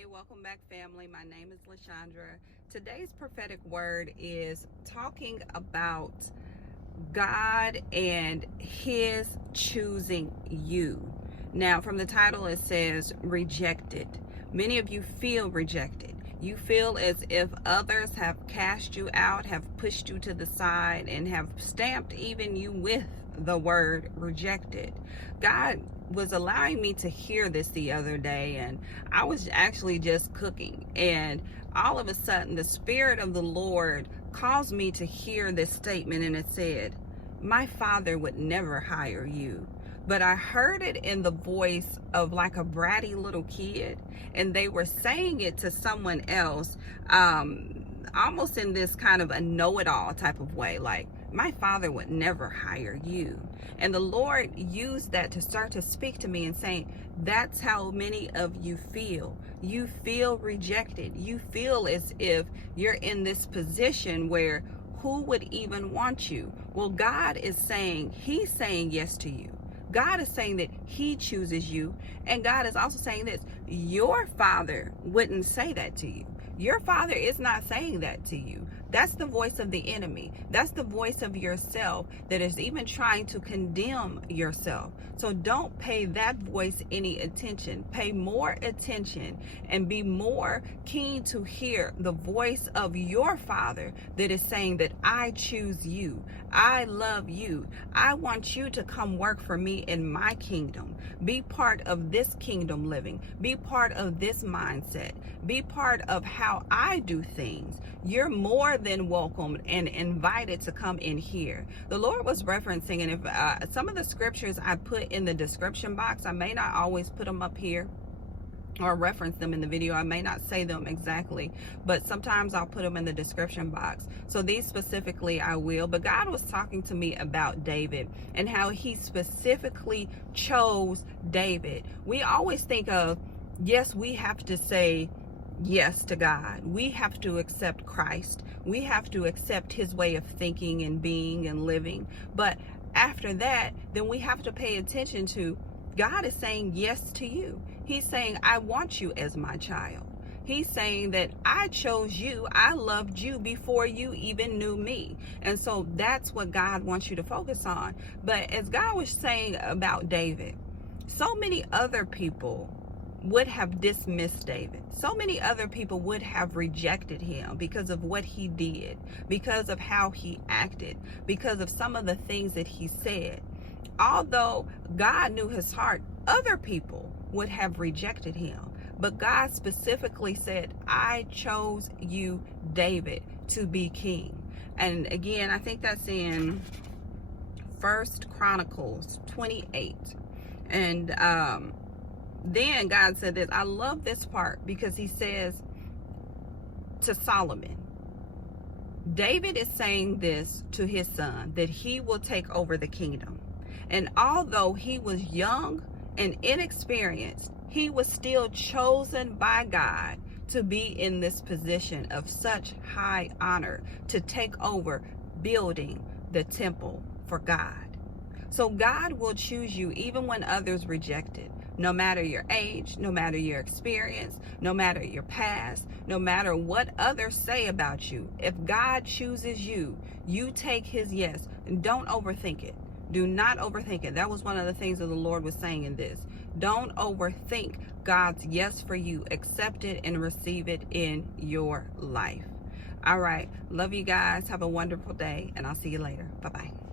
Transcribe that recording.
Hey, welcome back, family. My name is LaShaundra. Today's prophetic word is talking about God and His choosing you. Now, from the title, it says rejected. Many of you feel rejected. You feel as if others have cast you out, have pushed you to the side, and have stamped even you with the word rejected. God was allowing me to hear this the other day, and I was actually just cooking, and all of a sudden the Spirit of the Lord caused me to hear this statement, and it said, "My Father would never hire you." But I heard it in the voice of like a bratty little kid, and they were saying it to someone else, almost in this kind of a know-it-all type of way, like, "My Father would never hire you." And the Lord used that to start to speak to me and saying, that's how many of you feel. You feel rejected. You feel as if you're in this position where who would even want you? Well, God is saying, He's saying yes to you. God is saying that He chooses you. And God is also saying this, your Father wouldn't say that to you. Your Father is not saying that to you. That's the voice of the enemy. That's the voice of yourself that is even trying to condemn yourself. So don't pay that voice any attention. Pay more attention and be more keen to hear the voice of your Father that is saying that I choose you. I love you. I want you to come work for me in my kingdom. Be part of this kingdom living. Be part of this mindset. Be part of how I do things. You're more than welcome and invited to come in here. The Lord was referencing, and if some of the scriptures I put in the description box, I may not always put them up here or reference them in the video. I may not say them exactly, but sometimes I'll put them in the description box. So these specifically I will. But God was talking to me about David and how He specifically chose David. We always think of, yes, we have to say yes to God. We have to accept Christ. We have to accept His way of thinking and being and living. But after that, then we have to pay attention to God is saying yes to you. He's saying, I want you as my child. He's saying that I chose you. I loved you before you even knew me. And so that's what God wants you to focus on. But as God was saying about David, so many other people would have dismissed David. So many other people would have rejected him because of what he did, because of how he acted, because of some of the things that he said. Although God knew his heart, other people would have rejected him. But God specifically said, I chose you, David, to be king. And again, I think that's in 1 Chronicles 28. And then God said this. I love this part because He says to Solomon, David is saying this to his son, that he will take over the kingdom. And although he was young and inexperienced, he was still chosen by God to be in this position of such high honor, to take over building the temple for God. So God will choose you even when others reject it. No matter your age, no matter your experience, no matter your past, no matter what others say about you, if God chooses you, you take His yes, and don't overthink it. Do not overthink it. That was one of the things that the Lord was saying in this. Don't overthink God's yes for you. Accept it and receive it in your life. All right. Love you guys. Have a wonderful day, and I'll see you later. Bye-bye.